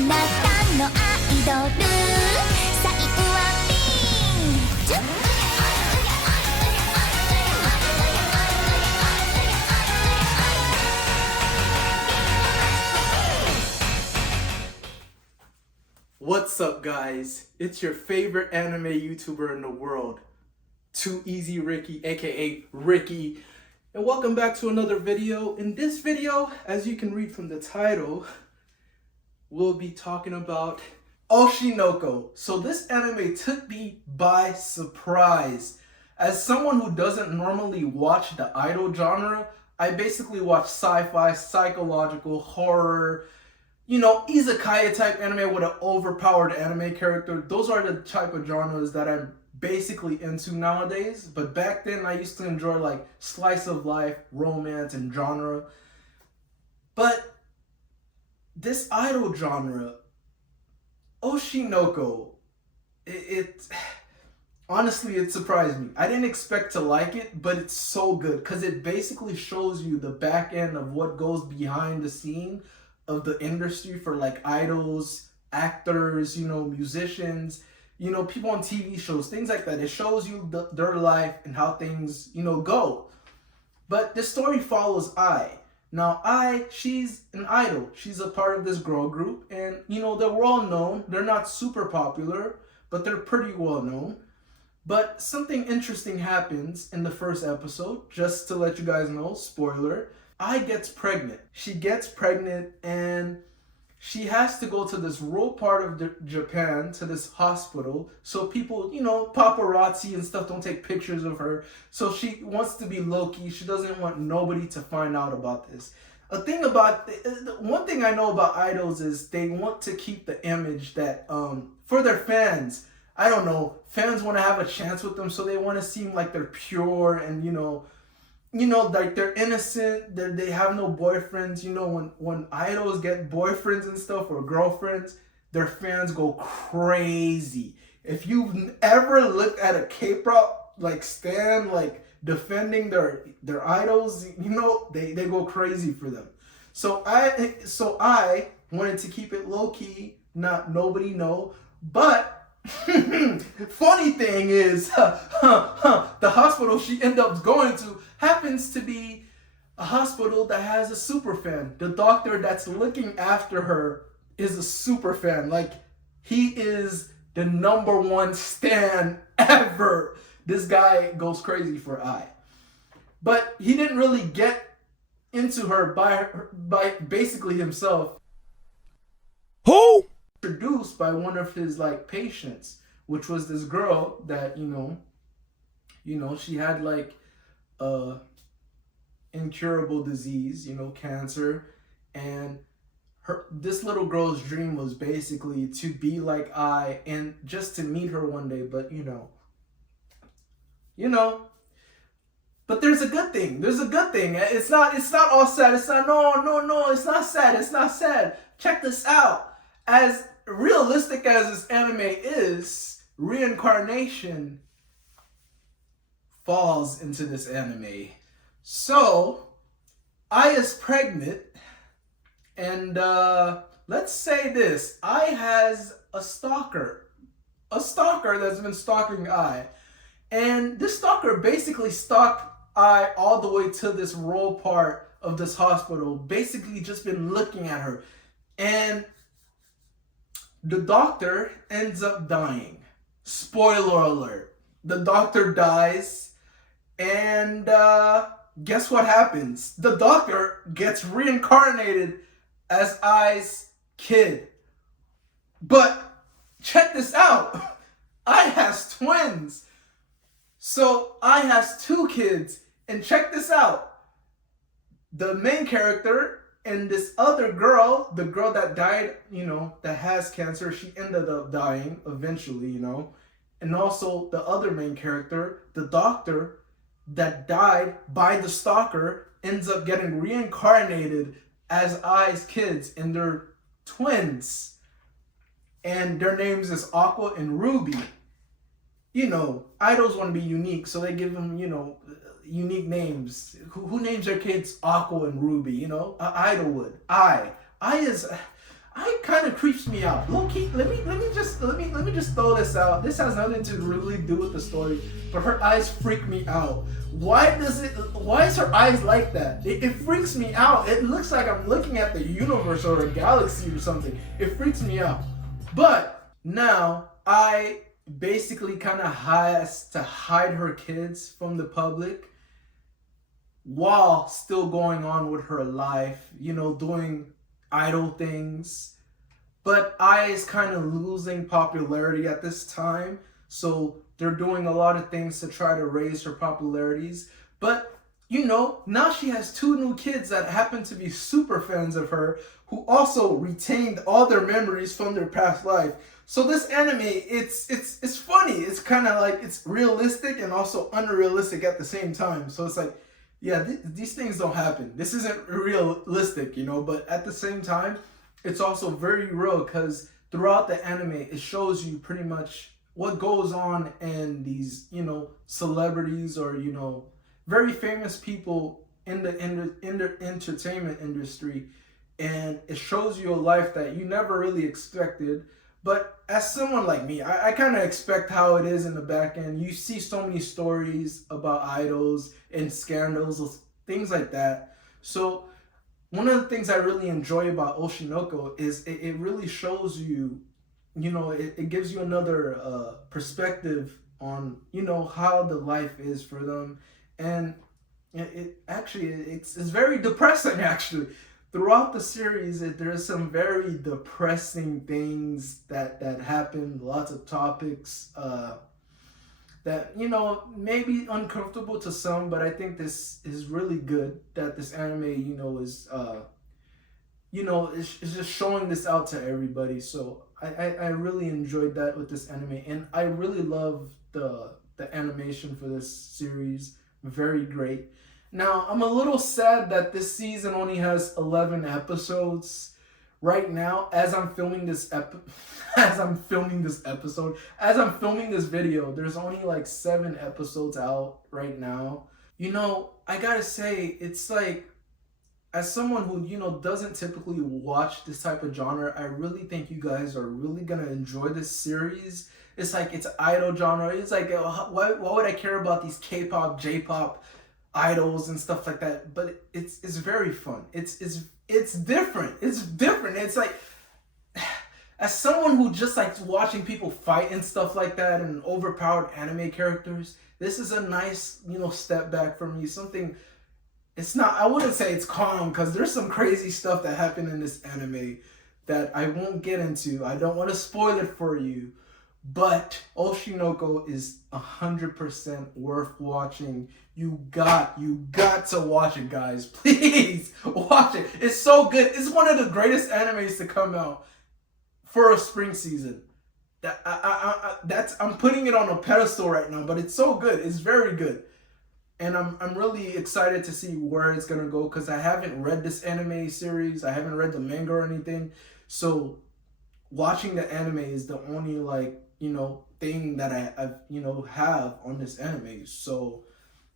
なたのアイドル最後はピンチュ What's up, guys? It's your favorite anime YouTuber in the world, Too Easy Ricky, aka Ricky, and welcome back to another video. In this video, as you can read from the title, we'll be talking about Oshi. So this anime took me by surprise. As someone who doesn't normally watch the idol genre, I basically watch sci-fi, psychological, horror, you know, izakaya type anime with an overpowered anime character. Those are the type of genres that I'm basically into nowadays. But back then I used to enjoy like slice of life, romance, and genre. But this idol genre, Oshi, it honestly, it surprised me. I didn't expect to like it, but it's so good because it basically shows you the back end of what goes behind the scene of the industry for like idols, actors, you know, musicians, you know, people on TV shows, things like that. It shows you their life and how things, you know, go. But the story follows Ai. Now, she's an idol. She's a part of this girl group, and you know, they're well known. They're not super popular, but they're pretty well known. But something interesting happens in the first episode, just to let you guys know, spoiler. Ai gets pregnant. She gets pregnant and she has to go to this rural part of Japan, to this hospital, so people, you know, paparazzi and stuff don't take pictures of her. So she wants to be low-key. She doesn't want nobody to find out about this. One thing I know about idols is they want to keep the image that, for their fans, I don't know, fans want to have a chance with them, so they want to seem like they're pure and, you know, like they're innocent, they have no boyfriends. You know, when idols get boyfriends and stuff or girlfriends, their fans go crazy. If you've ever looked at a K-pop like stan like defending their idols, you know, they go crazy for them. So I wanted to keep it low key, not nobody know, but funny thing is, the hospital she ends up going to happens to be a hospital that has a super fan. The doctor that's looking after her is a super fan. Like, he is the #1 stan ever. This guy goes crazy for Ai. But he didn't really get into her by basically himself. Who? Introduced by one of his like patients, which was this girl that you know she had like incurable disease, you know, cancer, and this little girl's dream was basically to be like Ai and just to meet her one day. But you know, but there's a good thing. It's not all sad. It's not no. It's not sad. It's not sad. Check this out. As realistic as this anime is, reincarnation falls into this anime. So, Ai is pregnant, and let's say this: Ai has a stalker that's been stalking Ai, and this stalker basically stalked Ai all the way to this rural part of this hospital, basically just been looking at her, and the doctor ends up dying. Spoiler alert. The doctor dies, and guess what happens? The doctor gets reincarnated as Ai's kid. But check this out. Ai has twins. So Ai has 2 kids. And check this out. The main character and this other girl, the girl that died, you know, that has cancer, she ended up dying eventually, you know. And also the other main character, the doctor that died by the stalker, ends up getting reincarnated as Ai's kids, and they're twins. And their names is Aqua and Ruby. You know, idols want to be unique, so they give them, you know, unique names. Who names their kids Aqua and Ruby? You know, Idol would. Ai I kind of creeps me out. Low key, let me just throw this out. This has nothing to really do with the story, but her eyes freak me out. Why is her eyes like that? It freaks me out. It looks like I'm looking at the universe or a galaxy or something. It freaks me out. But now I basically kind of has to hide her kids from the public while still going on with her life, doing idol things. But I is kind of losing popularity at this time, so they're doing a lot of things to try to raise her popularities. But now she has 2 new kids that happen to be super fans of her, who also retained all their memories from their past life. So this anime, it's funny. It's kind of like, it's realistic and also unrealistic at the same time. So it's like, yeah, these things don't happen. This isn't realistic, but at the same time, it's also very real, because throughout the anime, it shows you pretty much what goes on in these, celebrities or, very famous people in the entertainment industry. And it shows you a life that you never really expected. But as someone like me, I kind of expect how it is in the back end. You see so many stories about idols and scandals, things like that. So one of the things I really enjoy about Oshinoko is it really shows you, it gives you another perspective on, how the life is for them. And it's very depressing, actually. Throughout the series, there's some very depressing things that happen, lots of topics that, maybe uncomfortable to some, but I think this is really good that this anime, is, it's just showing this out to everybody. So I really enjoyed that with this anime, and I really love the animation for this series. Very great. Now, I'm a little sad that this season only has 11 episodes. Right now, as I'm filming this video, there's only like 7 episodes out right now. I gotta say, it's like, as someone who, doesn't typically watch this type of genre, I really think you guys are really gonna enjoy this series. It's like, it's idol genre. It's like, why would I care about these K-pop, J-pop idols and stuff like that? But it's very fun. It's different. It's different. It's like, as someone who just likes watching people fight and stuff like that and overpowered anime characters, this is a nice, step back for me. Something, it's not, I wouldn't say it's calm, because there's some crazy stuff that happened in this anime that I won't get into. I don't want to spoil it for you. But Oshinoko is 100% worth watching. You got to watch it, guys. Please watch it. It's so good. It's one of the greatest animes to come out for a spring season. I'm putting it on a pedestal right now, but it's so good. It's very good. And I'm really excited to see where it's gonna go, because I haven't read this anime series. I haven't read the manga or anything. So watching the anime is the only thing that I have on this anime. So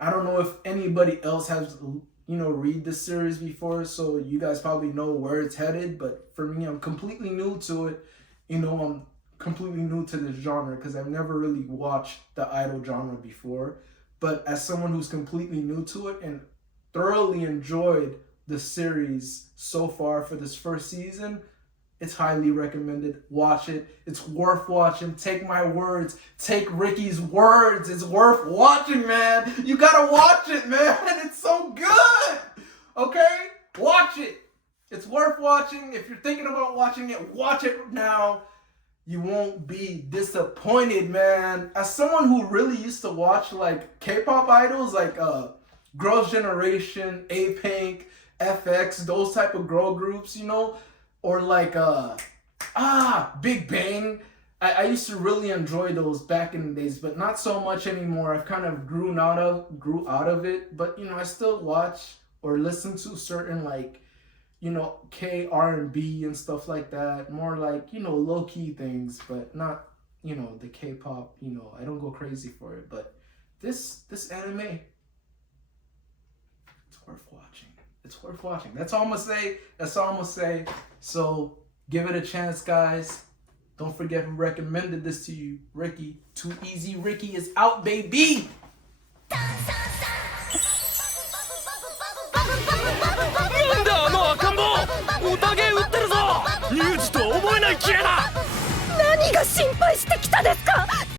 I don't know if anybody else has read this series before, so you guys probably know where it's headed. But for me, I'm completely new to it. I'm completely new to this genre, because I've never really watched the idol genre before. But as someone who's completely new to it and thoroughly enjoyed the series so far for this first season, it's highly recommended. Watch it. It's worth watching. Take my words. Take Ricky's words. It's worth watching, man. You gotta watch it, man. It's so good. Okay? Watch it. It's worth watching. If you're thinking about watching it, watch it now. You won't be disappointed, man. As someone who really used to watch like K-pop idols, like Girls' Generation, A-Pink, FX, those type of girl groups, or like Big Bang. I used to really enjoy those back in the days, but not so much anymore. I've kind of grew out of it, but I still watch or listen to certain K R&B and stuff like that. More like low key things, but not the K-pop. I don't go crazy for it, but this anime, it's worth watching. It's worth watching. That's all I'm gonna say. So Give it a chance, guys. Don't forget who recommended this to you. Ricky. Too Easy Ricky is out, baby! なんだあの赤ん坊、おたげ売ってるぞ。乳児とは思えないキレだ。何が心配してきたですか。